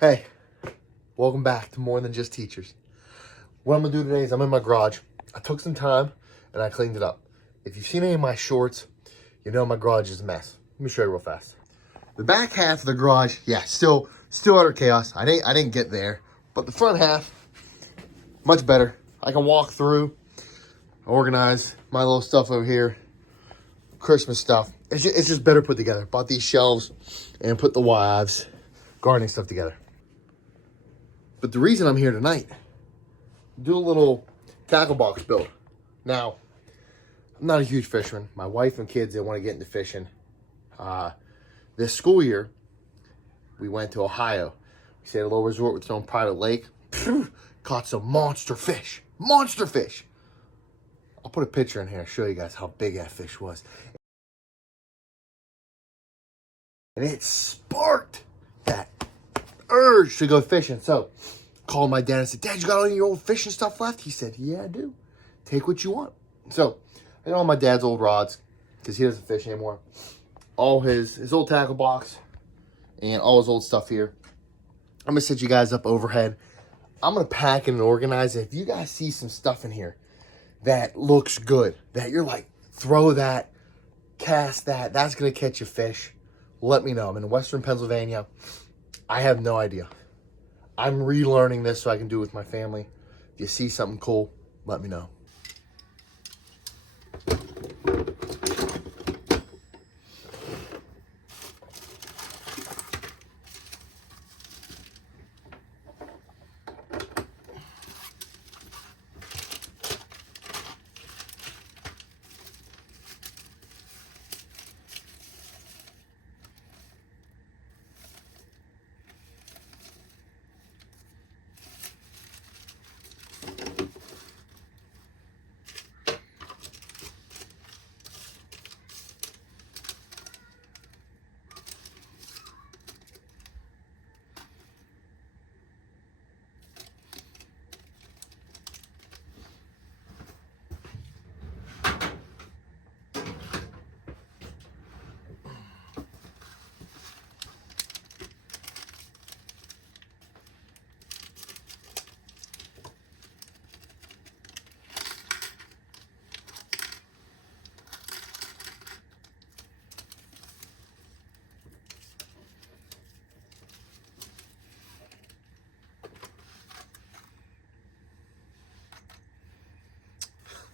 Hey, welcome back to More Than Just Teachers. What I'm gonna do today is I'm in my garage. I took some time and I cleaned it up. If you've seen any of my shorts, you know my garage is a mess. Let me show you real fast. The back half of the garage, yeah, still utter chaos. I didn't get there, but the front half, much better. I can walk through, organize my little stuff over here, Christmas stuff. It's just better put together. Bought these shelves and put the wives gardening stuff together. But the reason I'm here tonight, do a little tackle box build. Now, I'm not a huge fisherman. My wife and kids, they want to get into fishing. This school year, we went to Ohio. We stayed at a little resort with its own private lake. Caught some monster fish. Monster fish. I'll put a picture in here and show you guys how big that fish was. And it sparked that urge to go fishing. So, called my dad and said, "Dad, you got all your old fishing stuff left?" He said, "Yeah, I do. Take what you want." So, I got all my dad's old rods, because he doesn't fish anymore. All his old tackle box, and all his old stuff here. I'm going to set you guys up overhead. I'm going to pack and organize it. If you guys see some stuff in here that looks good, that you're like, throw that, cast that, that's going to catch a fish, let me know. I'm in Western Pennsylvania. I have no idea. I'm relearning this so I can do it with my family. If you see something cool, let me know.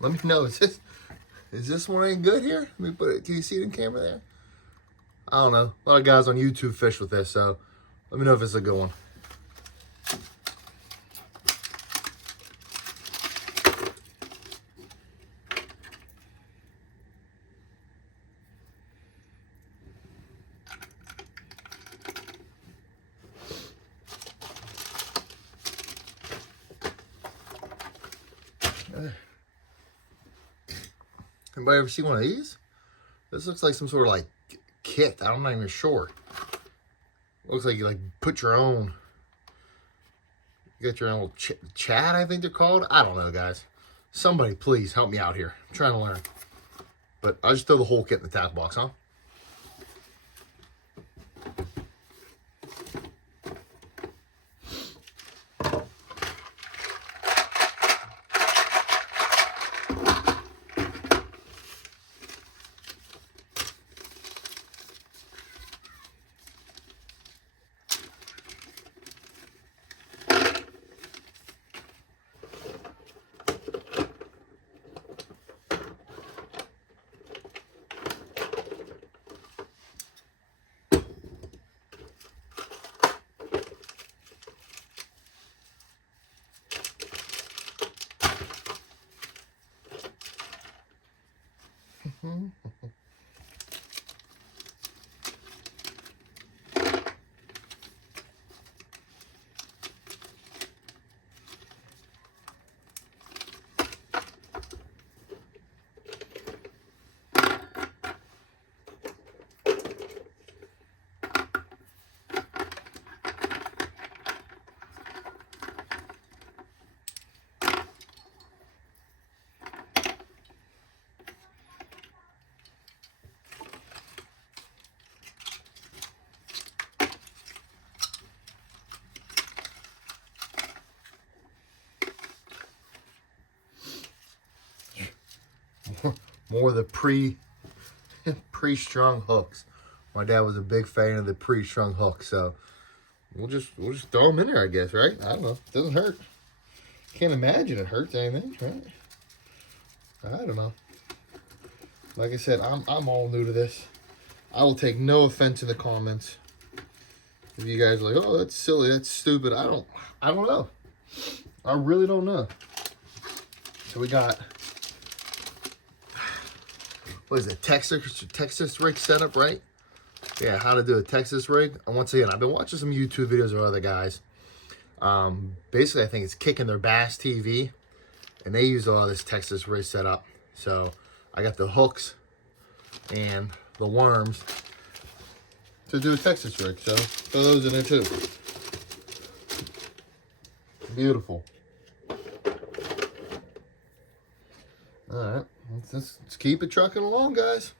Let me know, is this one ain't good here? Let me put it, can you see it in camera there? I don't know. A lot of guys on YouTube fish with this, so let me know if it's a good one. Anybody ever see one of these? This looks like some sort of like kit. I'm not even sure. Looks like you like put your own. You got your own little chat, I think they're called. I don't know, guys. Somebody please help me out here. I'm trying to learn. But I'll just throw the whole kit in the tackle box, huh? More of the pre-strung hooks. My dad was a big fan of the pre-strung hooks, so we'll just throw them in there, I guess, right? I don't know. It doesn't hurt. Can't imagine it hurts anything, right? I don't know. Like I said, I'm all new to this. I will take no offense in the comments. If you guys are like, oh, that's silly, that's stupid. I don't know. I really don't know. So we got, what is it, Texas rig setup, right? Yeah, how to do a Texas rig. And once again, I've been watching some YouTube videos of other guys. Basically, I think it's Kicking Their Bass TV. And they use a lot of this Texas rig setup. So I got the hooks and the worms to do a Texas rig. So throw those in there too. Beautiful. All right, let's keep it trucking along, guys.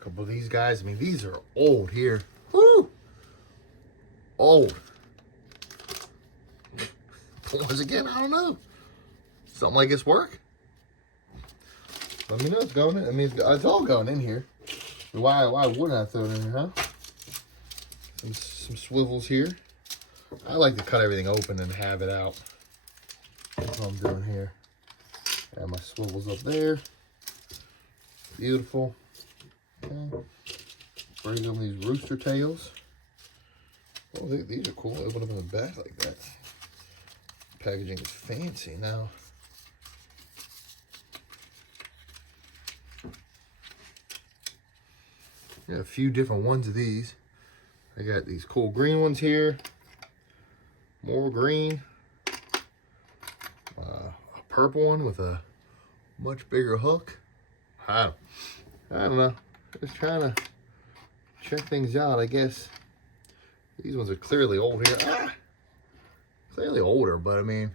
A couple of these guys, I mean, these are old here. Woo! Old. Once again, I don't know. Something like this work? Let me know it's going in. I mean, it's all going in here. Why wouldn't I throw it in here, huh? Some swivels here. I like to cut everything open and have it out. That's what I'm doing here. Got my swivels up there. Beautiful. Okay. Bring them these rooster tails. Oh, these are cool. Open up in the back like that. Packaging is fancy now. Got a few different ones of these. I got these cool green ones here. More green. A purple one with a much bigger hook. I don't know. Just trying to check things out. I guess these ones are clearly old here. Clearly older, but I mean,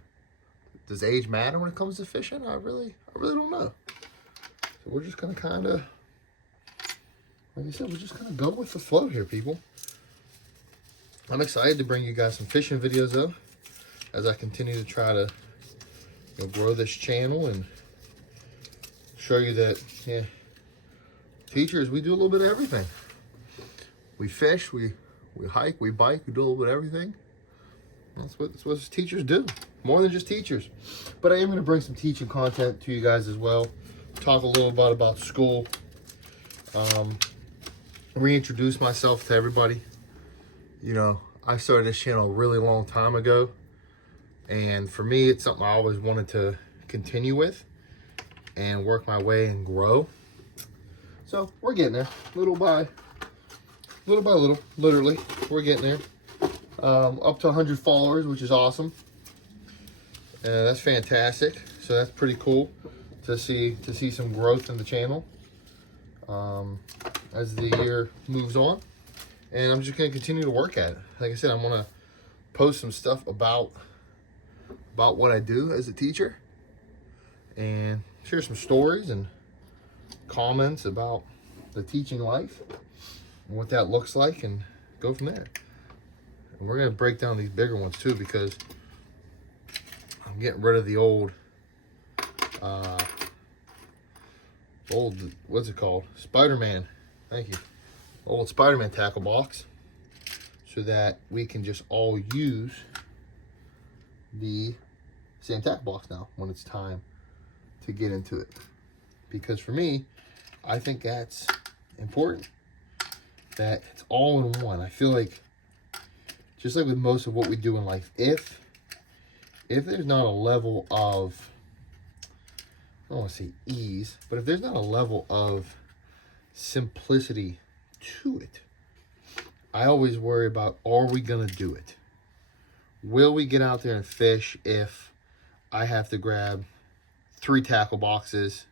does age matter when it comes to fishing? I really don't know. So we're just gonna kind of, like I said, we're just gonna go with the flow here, people. I'm excited to bring you guys some fishing videos though, as I continue to try to, you know, grow this channel and show you that, yeah, teachers, we do a little bit of everything. We fish, we hike, we bike, we do a little bit of everything. That's what teachers do. More than just teachers. But I am going to bring some teaching content to you guys as well. Talk a little bit about school. Reintroduce myself to everybody. You know, I started this channel a really long time ago. And for me, it's something I always wanted to continue with and work my way and grow. So we're getting there, little by little, literally. We're getting there. Up to 100 followers, which is awesome. That's fantastic. So that's pretty cool to see some growth in the channel as the year moves on. And I'm just going to continue to work at it. Like I said, I'm going to post some stuff about what I do as a teacher and share some stories and comments about the teaching life and what that looks like and go from there. And we're going to break down these bigger ones too, because I'm getting rid of the old, what's it called? Spider-Man. Thank you. Old Spider-Man tackle box, so that we can just all use the same tackle box now when it's time to get into it. Because for me, I think that's important, that it's all in one. I feel like, just like with most of what we do in life, if there's not a level of, I don't want to say ease, but if there's not a level of simplicity to it, I always worry about, are we going to do it? Will we get out there and fish if I have to grab 3 tackle boxes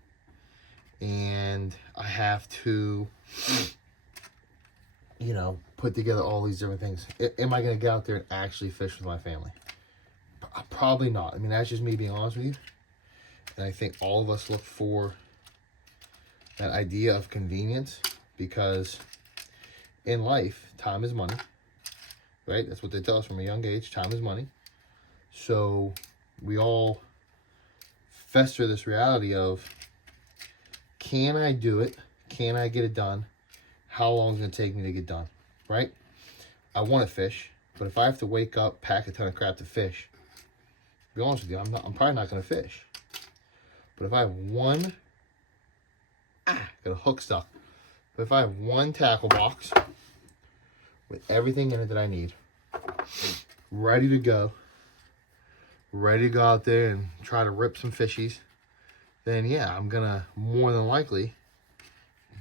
and I have to, you know, put together all these different things? Am I going to get out there and actually fish with my family? Probably not. I mean, that's just me being honest with you. And I think all of us look for that idea of convenience, because in life, time is money, right? That's what they tell us from a young age. Time is money. So we all fester this reality of, can I do it? Can I get it done? How long is it going to take me to get done, right? I want to fish, but if I have to wake up, pack a ton of crap to fish, to be honest with you, I'm probably not going to fish. But if I have one, got a hook stuck. But if I have one tackle box with everything in it that I need, ready to go out there and try to rip some fishies, then yeah, I'm going to more than likely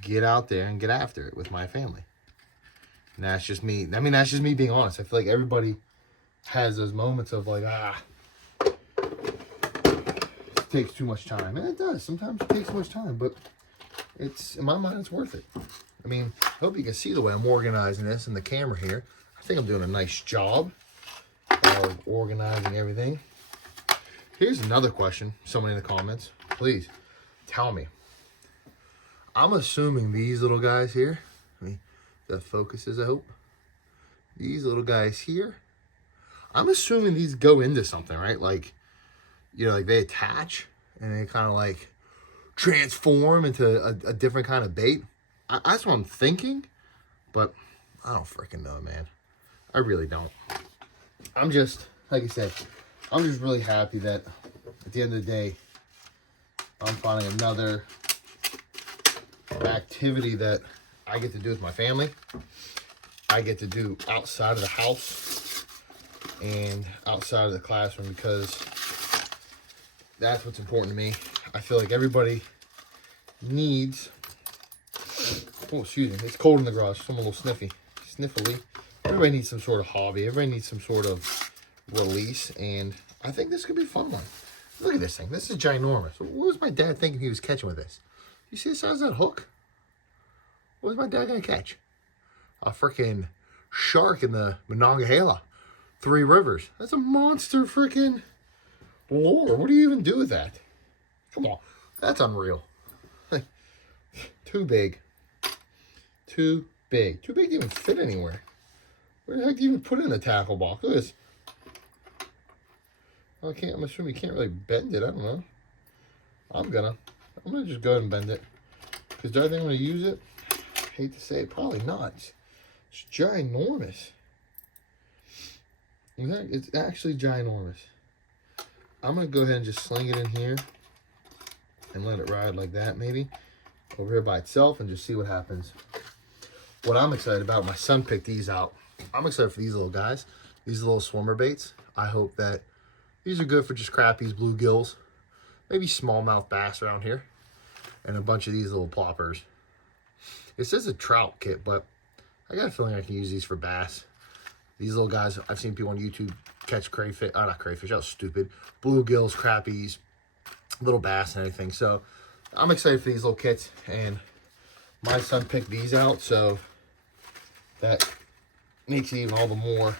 get out there and get after it with my family. And that's just me. I mean, that's just me being honest. I feel like everybody has those moments of like, it takes too much time. And it does. Sometimes it takes too much time, but it's, in my mind, it's worth it. I mean, I hope you can see the way I'm organizing this in the camera here. I think I'm doing a nice job of organizing everything. Here's another question. Someone in the comments, please tell me. I'm assuming these little guys here, the focuses, I hope. These little guys here, I'm assuming these go into something, right? Like, you know, like they attach and they kind of like transform into a different kind of bait. That's what I'm thinking, but I don't freaking know, man. I really don't. I'm just, like I said, I'm just really happy that at the end of the day, I'm finding another activity that I get to do with my family. I get to do outside of the house and outside of the classroom, because that's what's important to me. I feel like everybody needs, oh, excuse me, it's cold in the garage, so I'm a little sniffly. Everybody needs some sort of hobby. Everybody needs some sort of release, and I think this could be a fun one. Look at this thing. This is ginormous. What was my dad thinking he was catching with this? You see the size of that hook? What was my dad going to catch? A freaking shark in the Monongahela, Three Rivers. That's a monster freaking lure. What do you even do with that? Come on. That's unreal. Too big. Too big. Too big to even fit anywhere. Where the heck do you even put it in a tackle box? Look at this. I'm assuming you can't really bend it. I don't know. I'm gonna just go ahead and bend it. Because do I think I'm gonna use it? I hate to say it, probably not. It's ginormous. It's actually ginormous. I'm gonna go ahead and just sling it in here and let it ride like that, maybe over here by itself, and just see what happens. What I'm excited about, my son picked these out. I'm excited for these little guys, these little swimmer baits. I hope that these are good for just crappies, bluegills, maybe smallmouth bass around here, and a bunch of these little ploppers. It says a trout kit, but I got a feeling I can use these for bass. These little guys, I've seen people on YouTube catch crayfish, not crayfish, that was stupid, bluegills, crappies, little bass and everything. So I'm excited for these little kits, and my son picked these out, so that makes it even all the more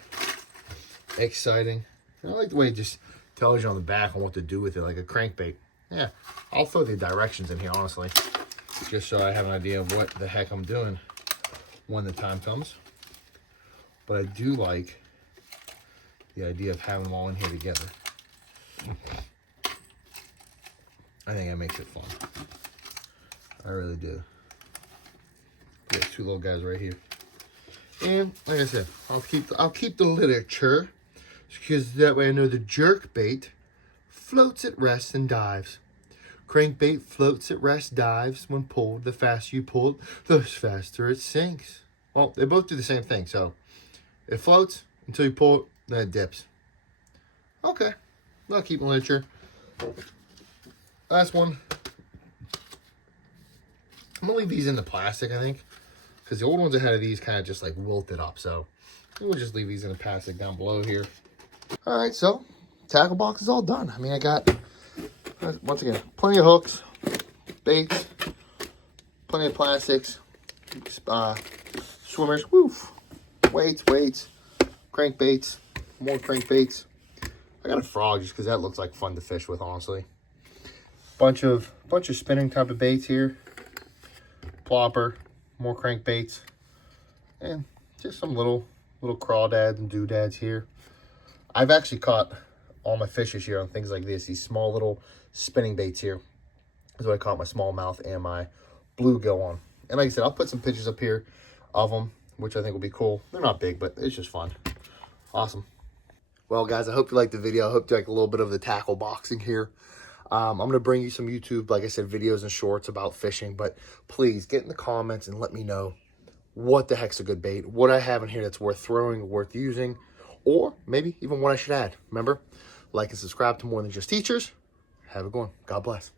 exciting. And I like the way it just tells you on the back on what to do with it, like a crankbait. Yeah, I'll throw the directions in here, honestly, just so I have an idea of what the heck I'm doing when the time comes. But I do like the idea of having them all in here together. I think that makes it fun. I really do. There's two little guys right here. And like I said, I'll keep the literature, because that way I know the jerk bait floats at rest and dives. Crankbait floats at rest, dives when pulled. The faster you pull it, the faster it sinks. Well, they both do the same thing. So it floats until you pull it, then it dips. Okay, I'll keep my literature. Last one. I'm gonna leave these in the plastic, I think, because the old ones I had of these kind of just like wilted up. So we'll just leave these in the plastic down below here. All right, so tackle box is all done. I mean, I got, once again, plenty of hooks, baits, plenty of plastics, swimmers, woof, weights, crankbaits, more crankbaits. I got a frog just because that looks like fun to fish with, honestly. Bunch of spinning type of baits here, plopper, more crankbaits, and just some little crawdads and doodads here. I've actually caught all my fish this year on things like this. These small little spinning baits here is what I caught my smallmouth and my bluegill on. And like I said, I'll put some pictures up here of them, which I think will be cool. They're not big, but it's just fun. Awesome. Well, guys, I hope you liked the video. I hope you like a little bit of the tackle boxing here. I'm going to bring you some YouTube, like I said, videos and shorts about fishing. But please get in the comments and let me know what the heck's a good bait, what I have in here that's worth throwing, worth using, or maybe even what I should add. Remember, like and subscribe to More Than Just Teachers. Have a good one. God bless.